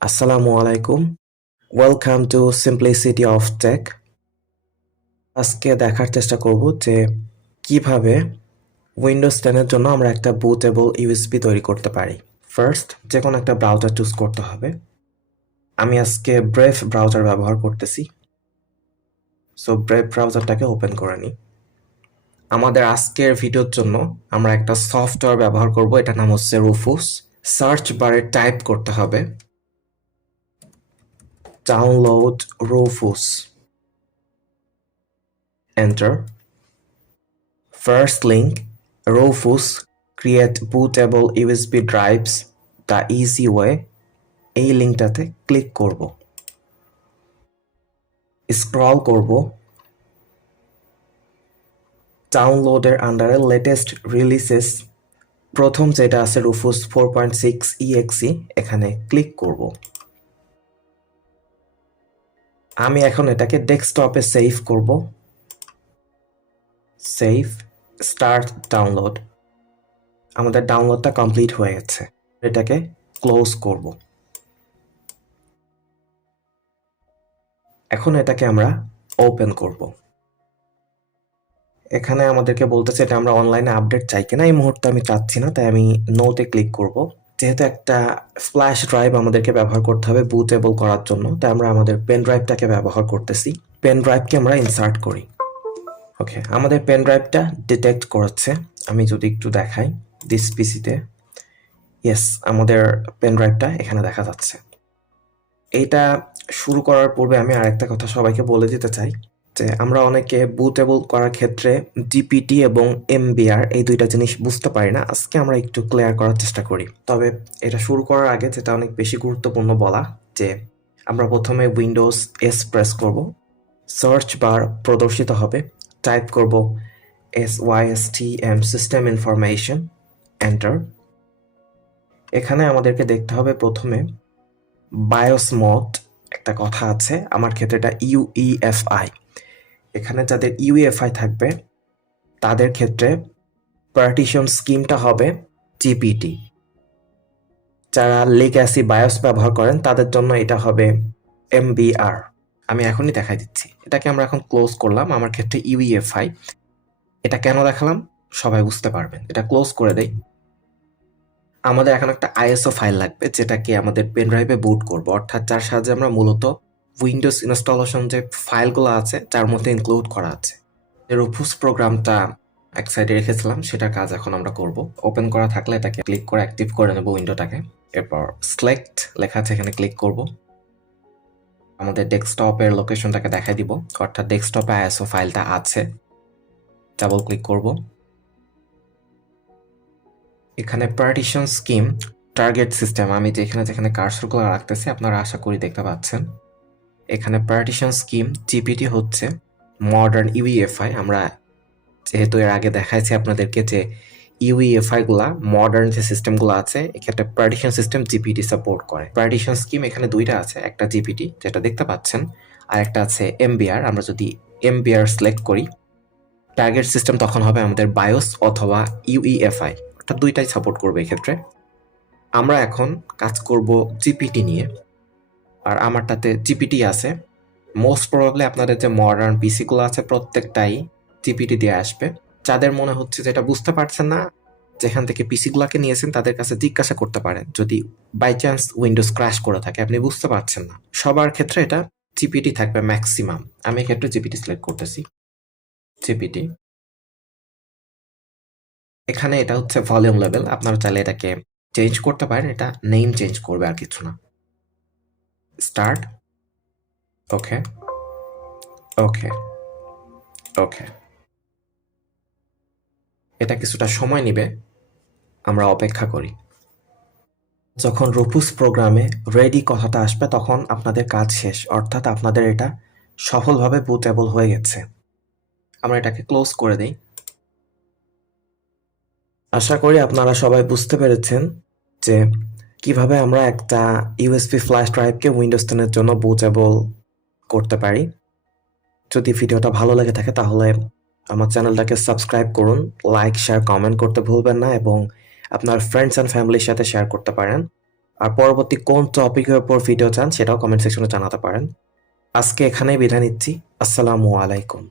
আসসালামু আলাইকুম। Welcome to simplicity of tech. আজকে দেখার চেষ্টা করব যে কিভাবে উইন্ডোজ 10 এর জন্য আমরা একটা বুটেবল ইউএসবি তৈরি করতে পারি। ফার্স্ট যে কোনো একটা ব্রাউজার চুজ করতে হবে। আমি আজকে ব্রেভ ব্রাউজার ব্যবহার করতেছি। সো ব্রেভ ব্রাউজারটাকে ওপেন করে নিই। আমাদের আজকের ভিডিওর জন্য আমরা একটা সফটওয়্যার ব্যবহার করব, এটার নাম হচ্ছে রুফুস। সার্চ বারে টাইপ করতে হবে download Rufus, enter. First link, Rufus create bootable USB drives the easy way। এই লিঙ্কটাতে ক্লিক করব, স্ক্রল করব, ডাউনলোডের আন্ডারে লেটেস্ট রিলিজেস প্রথম যেটা আছে রুফুস 4.6 EXE, এখানে ক্লিক করব। আমি এখন এটাকে ডেস্কটপে সেভ করব। Save, start download. আমাদের ডাউনলোডটা কমপ্লিট হয়ে গেছে। এটাকে ক্লোজ করব। এখন এটাকে আমরা ওপেন করব। এখানে আমাদেরকে বলতেছে এটা আমরা অনলাইনে আপডেট চাই কিনা। এই মুহূর্তে আমি চাচ্ছি না, তাই আমি নোতে ক্লিক করব। যেহেতু একটা ফ্ল্যাশ ড্রাইভ আমাদেরকে ব্যবহার করতে হবে বুটেবল করার জন্য, তাই আমরা আমাদের পেন ড্রাইভটাকে ব্যবহার করতেছি। পেন ড্রাইভকে আমরা ইনসার্ট করি। ওকে, আমাদের পেন ড্রাইভটা ডিটেক্ট করেছে। আমি যদি একটু দেখাই দিস পিসিতে, ইয়েস, আমাদের পেন ড্রাইভটা এখানে দেখা যাচ্ছে। এইটা শুরু করার পূর্বে আমি আরেকটা কথা সবাইকে বলে দিতে চাই যে আমরা অনেকে বুটেবল করার ক্ষেত্রে জিপিটি এবং এমবিআর এই দুইটা জিনিস বুঝতে পারি না। আজকে আমরা একটু ক্লিয়ার করার চেষ্টা করি। তবে এটা শুরু করার আগে যেটা অনেক বেশি গুরুত্বপূর্ণ বলা, যে আমরা প্রথমে উইন্ডোজ এস প্রেস করব, সার্চ বার প্রদর্শিত হবে, টাইপ করব SYSTM সিস্টেম ইনফরমেশন, এন্টার। এখানে আমাদেরকে দেখতে হবে প্রথমে বায়োস মোড, একটা কথা আছে, আমার ক্ষেত্রে এটা UEFI। এখানে যাদের UEFI থাকবে তাদের ক্ষেত্রে পার্টিশন স্কিমটা হবে জিপিটি। যারা লেগ্যাসি বায়োস ব্যবহার করেন তাদের জন্য এটা হবে এমবিআর। আমি এখনই দেখাই দিচ্ছি। এটাকে আমরা এখন ক্লোজ করলাম, আমার ক্ষেত্রে UEFI। এটা কেন দেখালাম সবাই বুঝতে পারবেন। এটা ক্লোজ করে দেই। আমাদের এখন একটা আইএসও ফাইল লাগবে, যেটাকে আমাদের পেন ড্রাইভে বুট করব, অর্থাৎ যার সাহায্যে আমরা মূলত উইন্ডোজ ইনস্টলেশন যে ফাইলগুলো আছে যার মধ্যে ইনক্লুড করা আছে। রুফুস প্রোগ্রামটা এক সাইডে রেখেছিলাম, সেটার কাজ এখন আমরা করব। ওপেন করা থাকলে এটাকে ক্লিক করে অ্যাক্টিভ করে নেব উইন্ডোটাকে। এরপর সিলেক্ট লেখা আছে, এখানে ক্লিক করব। আমাদের ডেস্কটপের লোকেশনটাকে দেখাই দিব, অর্থাৎ ডেস্কটপে আইএসও ফাইলটা আছে। ডাবল ক্লিক করব। এখানে পার্টিশন স্কিম, টার্গেট সিস্টেম, আমি যেখানে যেখানে কার্সরগুলো রাখতেছি আপনারা আশা করি দেখতে পাচ্ছেন। এখানে পার্টিশন স্কিম জিপিটি হচ্ছে মডার্ন ইউইএফআই। আমরা যেহেতু এর আগে দেখাইছি আপনাদেরকে যে ইউইএফআই গুলা মডার্ন যে সিস্টেমগুলো আছে, এক্ষেত্রে পার্টিশন সিস্টেম জিপিটি সাপোর্ট করে। পার্টিশন স্কিম এখানে দুইটা আছে, একটা জিপিটি যেটা দেখতে পাচ্ছেন, আর একটা আছে এমবিআর। আমরা যদি এমবিআর সিলেক্ট করি, টার্গেট সিস্টেম তখন হবে আমাদের বায়োস অথবা ইউইএফআই, অর্থাৎ দুইটাই সাপোর্ট করবে এক্ষেত্রে। আমরা এখন কাজ করব জিপিটি নিয়ে, আর আমারটাতে জিপিটি আছে। মোস্ট প্রবাবলি আপনাদের যে মডার্ন পিসিগুলো আছে প্রত্যেকটাই জিপিটি দিয়ে আসবে। যাদের মনে হচ্ছে যেটা বুঝতে পারছেন না, যেখান থেকে পিসিগুলোকে নিয়েছেন তাদের কাছে জিজ্ঞাসা করতে পারেন, যদি বাই চান্স উইন্ডোজ ক্র্যাশ করে থাকে, আপনি বুঝতে পারছেন না। সবার ক্ষেত্রে এটা জিপিটি থাকবে ম্যাক্সিমাম। আমি এক্ষেত্রে জিপিটি সিলেক্ট করতেছি, জিপিটি। এখানে এটা হচ্ছে ভলিউম লেভেল, আপনারা চাইলে এটাকে চেঞ্জ করতে পারেন, এটা নেম চেঞ্জ করবে আর কিছু না। স্টার্ট, ওকে ওকে ওকে। এটা কিছুটা সময় নেবে, আমরা অপেক্ষা করি। যখন রুফুস প্রোগ্রামে রেডি কথাটা আসবে তখন আপনাদের কাজ শেষ, অর্থাৎ আপনাদের এটা সফলভাবে বুটেবল হয়ে গেছে। আমরা এটাকে ক্লোজ করে দিই। আশা করি আপনারা সবাই বুঝতে পেরেছেন যে কিভাবে আমরা একটা ইউএসবি ফ্ল্যাশ ড্রাইভকে উইন্ডোজ 10 এর জন্য বুটেবল করতে পারি। যদি ভিডিওটা ভালো লেগে থাকে তাহলে আমার চ্যানেলটাকে সাবস্ক্রাইব করুন, লাইক শেয়ার কমেন্ট করতে ভুলবেন না, এবং আপনার ফ্রেন্ডস অ্যান্ড ফ্যামিলির সাথে শেয়ার করতে পারেন। আর পরবর্তী কোন টপিকের উপর ভিডিও চান সেটাও কমেন্ট সেকশনে জানাতে পারেন। আজকে এখানেই বিদায় নিচ্ছি। আসসালামু আলাইকুম।